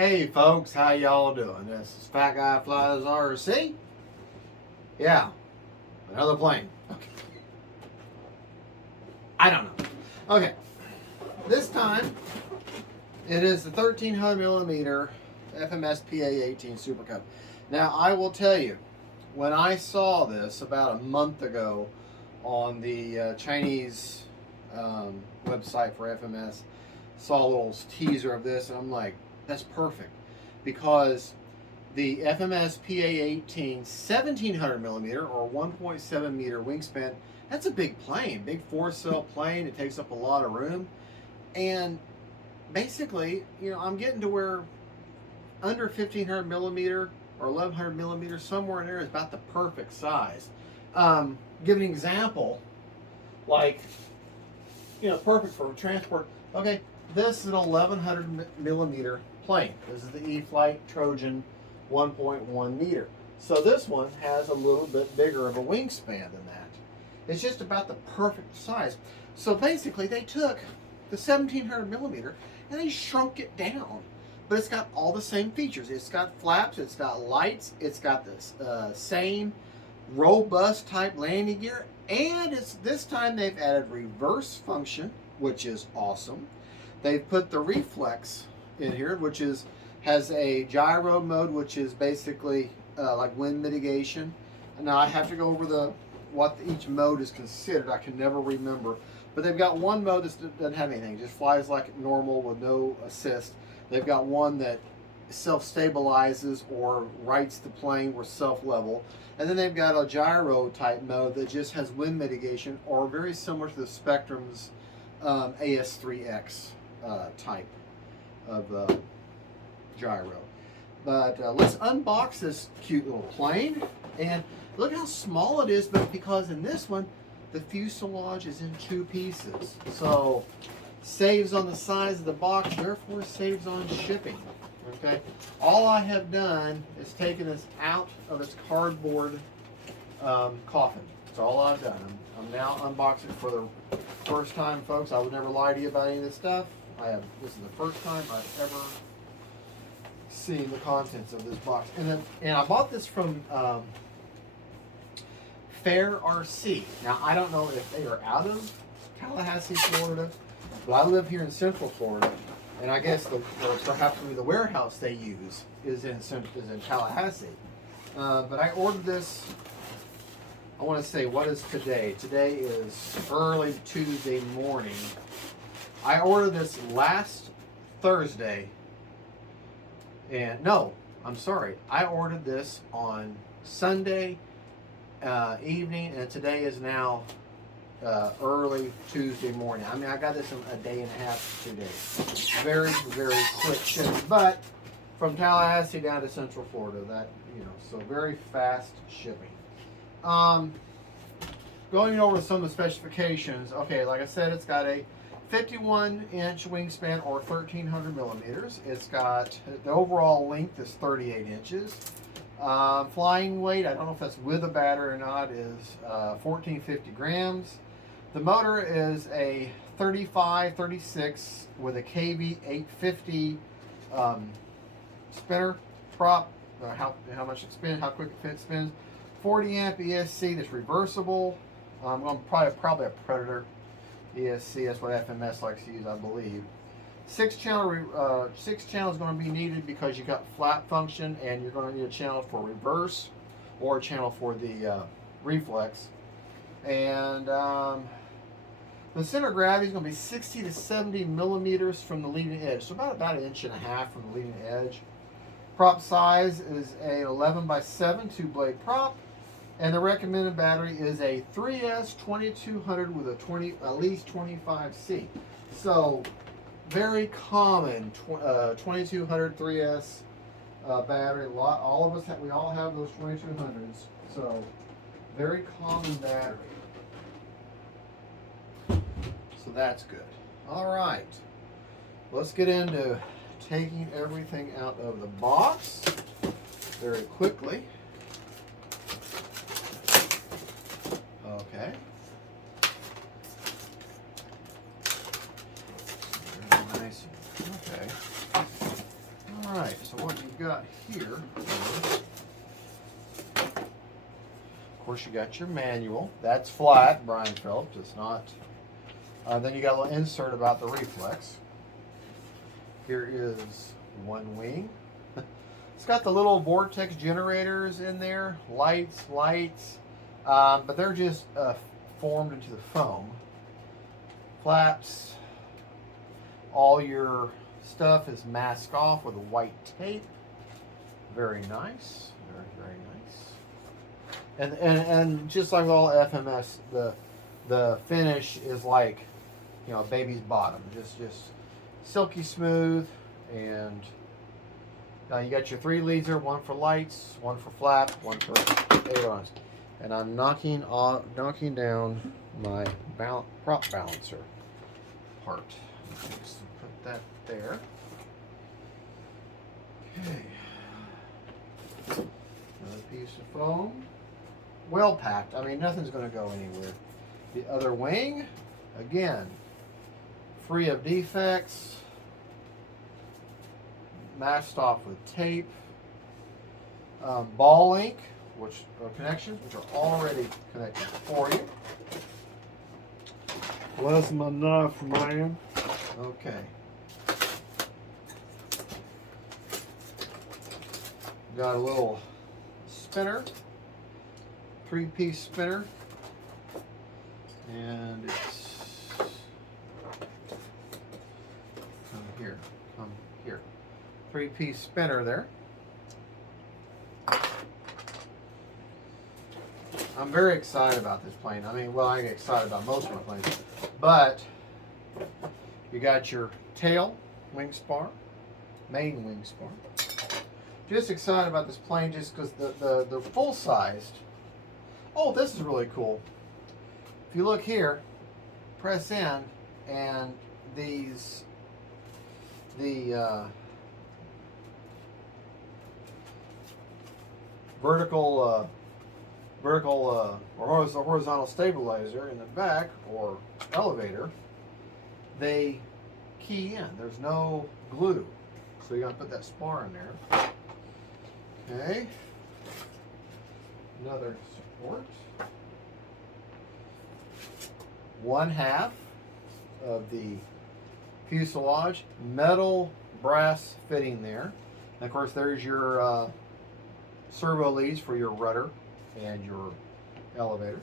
Hey folks, how y'all doing? This is Fat Guy Flies RC. Yeah, another plane. Okay. I don't know. Okay, this time it is the 1300mm FMS PA-18 Super Cub. Now I will tell you, when I saw this about a month ago on the Chinese website for FMS, saw a little teaser of this and I'm like, that's perfect, because the FMS PA-18 1700mm or 1.7 meter wingspan, that's a big plane, big 4-cell plane. It takes up a lot of room, and basically, you know, I'm getting to where under 1500mm or 1100mm, somewhere in there, is about the perfect size. Give an example, like, you know, perfect for transport. Okay, this is an 1100mm plane. This is the e-flite Trojan 1.1 meter. So this one has a little bit bigger of a wingspan than that. It's just about the perfect size. So basically they took the 1700mm and they shrunk it down. But it's got all the same features. It's got flaps, it's got lights, it's got this same robust type landing gear, and it's this time they've added reverse function, which is awesome. They've put the reflex in here, which has a gyro mode, which is basically like wind mitigation. Now I have to go over what each mode is considered. I can never remember, but they've got one mode that doesn't have anything, just flies like normal with no assist. They've got one that self-stabilizes or rights the plane or self-level, and then they've got a gyro type mode that just has wind mitigation, or very similar to the Spectrum's AS3X type of gyro. But let's unbox this cute little plane, and look how small it is, but because in this one the fuselage is in two pieces, so saves on the size of the box, therefore saves on shipping. Okay, all I have done is taken this out of its cardboard coffin. That's all I've done. I'm now unboxing it for the first time, folks. I would never lie to you about any of this stuff. This is the first time I've ever seen the contents of this box. And I bought this from Fair RC. Now I don't know if they are out of Tallahassee, Florida, but I live here in Central Florida, and I guess perhaps the warehouse they use is in Tallahassee. But I ordered this. I want to say, what is today? Today is early Tuesday morning. I ordered this last Thursday, and no, I'm sorry. I ordered this on Sunday evening, and today is now early Tuesday morning. I mean, I got this in a day and a half, 2 days. Very, very quick shipping, but from Tallahassee down to Central Florida, so very fast shipping. Going over some of the specifications. Okay, like I said, it's got a 51-inch wingspan or 1300mm. It's got, the overall length is 38 inches. Flying weight, I don't know if that's with a battery or not, is 1450 grams. The motor is a 35-36 with a KV 850 spinner prop. How much it spins, how quick it spins. 40 amp ESC that's reversible. I'm going to probably a Predator ESC. That's what FMS likes to use, I believe. 6 channel is going to be needed because you got flap function, and you're going to need a channel for reverse or a channel for the reflex. And the center of gravity is going to be 60 to 70 millimeters from the leading edge, so about 1.5 inches from the leading edge. Prop size is a 11x7 2-blade prop, and the recommended battery is a 3S 2200 with a at least 25C. So very common 2200 3S battery. We all have those 2200s. So very common battery. So that's good. All right, let's get into taking everything out of the box very quickly. Okay. Very nice. Okay. All right. got here, of course, you got your manual. That's flat, Brian Phelps. It's not. Then you got a little insert about the reflex. Here is one wing. It's got the little vortex generators in there, lights, but they're just formed into the foam. Flaps. All your stuff is masked off with a white tape. Very nice, very nice. And just like all FMS, the finish is like, you know, a baby's bottom, just silky smooth. And now you got your 3 leads there, one for lights, one for flap, one for ailerons. And I'm knocking down my prop balancer part. Just put that there. Okay. Another piece of foam. Well packed. I mean, nothing's going to go anywhere. The other wing, again, free of defects. Masked off with tape. Ball link, connections, which are already connected for you. Where's my knife, man? Okay. Got a little spinner, 3-piece spinner, and it's come here, 3-piece spinner there. I'm very excited about this plane. I mean, well, I get excited about most of my planes, but you got your tail wing spar, main wing spar. Just excited about this plane just because the full-sized. Oh, this is really cool. If you look here, press in, and the vertical or horizontal stabilizer in the back, or elevator, they key in. There's no glue, so you got to put that spar in there. Okay, another support. 1/2 of the fuselage, metal brass fitting there. And of course, there's your servo leads for your rudder and your elevator.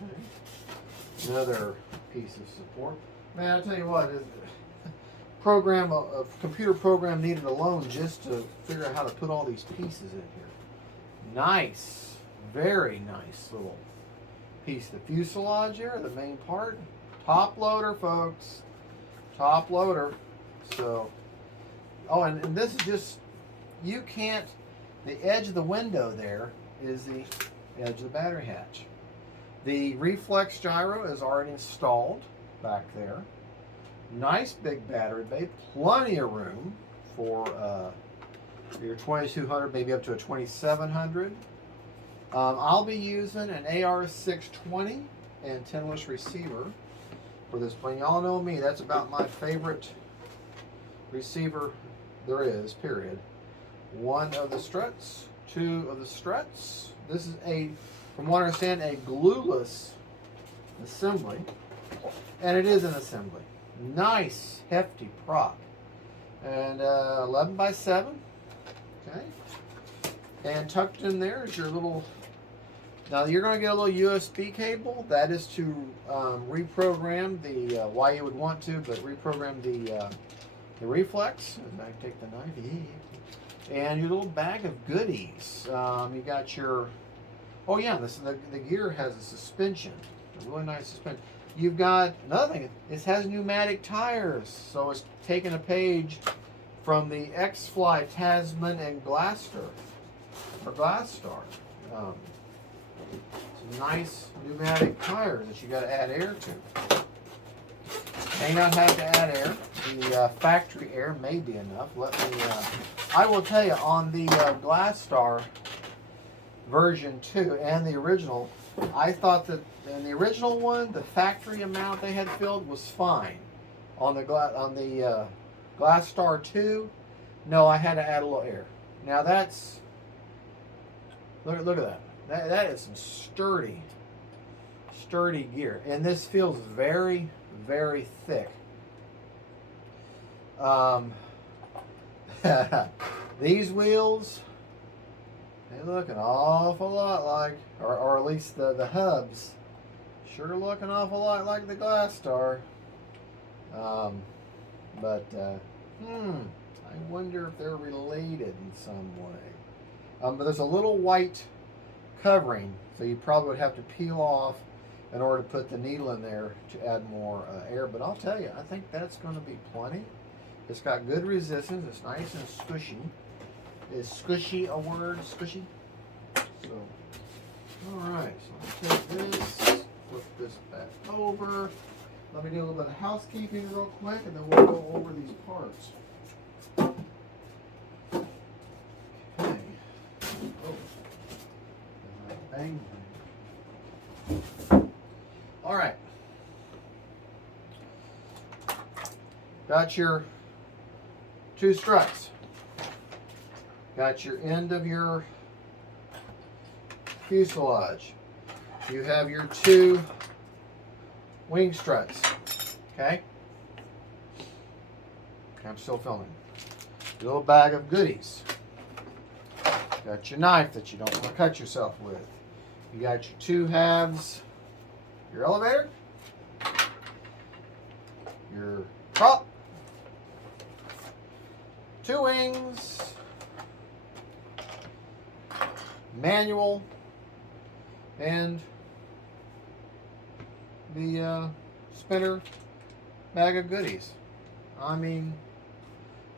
Okay. Another piece of support. Man, I tell you what, a computer program needed alone just to figure out how to put all these pieces in here. Nice, very nice little piece. The fuselage here, the main part, top loader, folks, top loader. So, oh, and this is just, you can't. The edge of the window there is the edge of the battery hatch. The reflex gyro is already installed back there. Nice big battery bay, plenty of room for your 2200, maybe up to a 2700. I'll be using an AR620 antenna-less receiver for this plane. Y'all know me, that's about my favorite receiver there is, period. 1 of the struts, 2 of the struts. This is from what I understand, a glueless assembly, and it is an assembly. Nice, hefty prop, and 11 by 7. Okay, and tucked in there is your little. Now you're going to get a little USB cable. That is to reprogram the why you would want to, but reprogram the reflex. And I take the knife. And your little bag of goodies. You got your, oh yeah, the gear has a suspension, a really nice suspension. You've got another thing. It has pneumatic tires, so it's taking a page from the X-Fly Tasman and Glasstar. Some nice pneumatic tires that you got to add air to. May not have to add air. The factory air may be enough. I will tell you, on the Glasstar version 2 and the original, I thought that in the original one, the factory amount they had filled was fine. On the Glasstar 2, No, I had to add a little air. Now that's, look at that. That is some sturdy gear. And this feels very, very thick. These wheels, they look an awful lot like, or at least the hubs, sure look an awful lot like the Glass Star. I wonder if they're related in some way. But there's a little white covering, so you probably would have to peel off in order to put the needle in there to add more air. But I'll tell you, I think that's going to be plenty. It's got good resistance. It's nice and squishy. Is squishy a word? Squishy? So, alright. So I'll take this, flip this back over. Let me do a little bit of housekeeping real quick, and then we'll go over these parts. Okay. Oh. Bang. Alright. Got your 2 struts. Got your end of your fuselage. You have your 2 wing struts. Okay? I'm still filming. Your little bag of goodies. Got your knife that you don't want to cut yourself with. You got your 2 halves, your elevator, your prop, 2 wings, manual, and the spinner bag of goodies. I mean,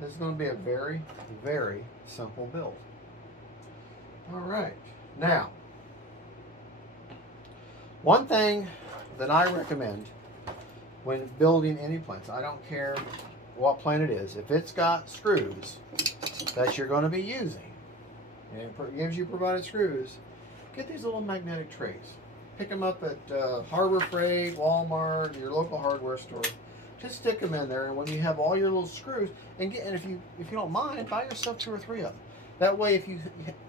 this is going to be a very, very simple build. All right. Now, one thing that I recommend when building any planes, I don't care what plane it is, if it's got screws that you're going to be using, and it gives you provided screws, get these little magnetic trays. Pick them up at Harbor Freight, Walmart, your local hardware store. Just stick them in there, and when you have all your little screws, and if you don't mind, buy yourself 2 or 3 of them. That way,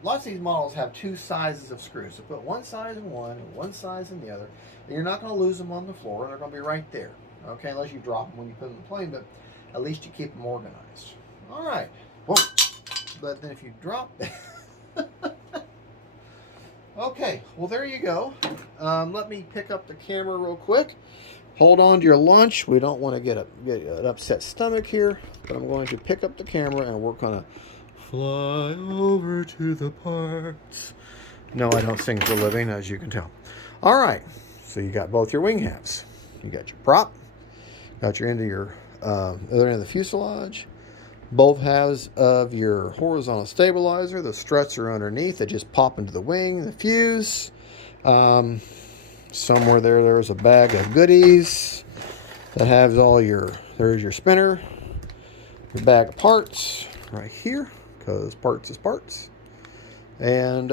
lots of these models have 2 sizes of screws. So put one size in one and one size in the other, and you're not going to lose them on the floor, and they're going to be right there. Okay, unless you drop them when you put them in the plane, but at least you keep them organized. All right. Whoa. But then if you drop them. Okay, well there you go. Let me pick up the camera real quick. Hold on to your lunch. We don't want to get an upset stomach here, but I'm going to pick up the camera and we're going to fly over to the parts. No, I don't sing for a living, as you can tell. All right, so you got both your wing halves. You got your prop, got your end of your other end of the fuselage, both halves of your horizontal stabilizer. The struts are underneath. They just pop into the wing, the fuse. Somewhere there's a bag of goodies that has all there's your spinner, your bag of parts right here, because parts is parts. And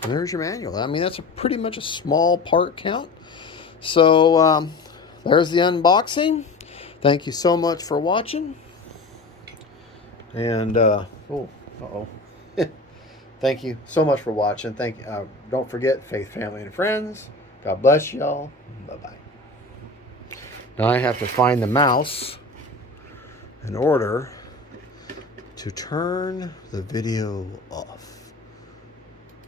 there's your manual. I mean, that's pretty much a small part count. So there's the unboxing. Thank you so much for watching. And thank you so much for watching. Don't forget, faith, family, and friends. God bless y'all. Bye-bye. Now I have to find the mouse in order to turn the video off.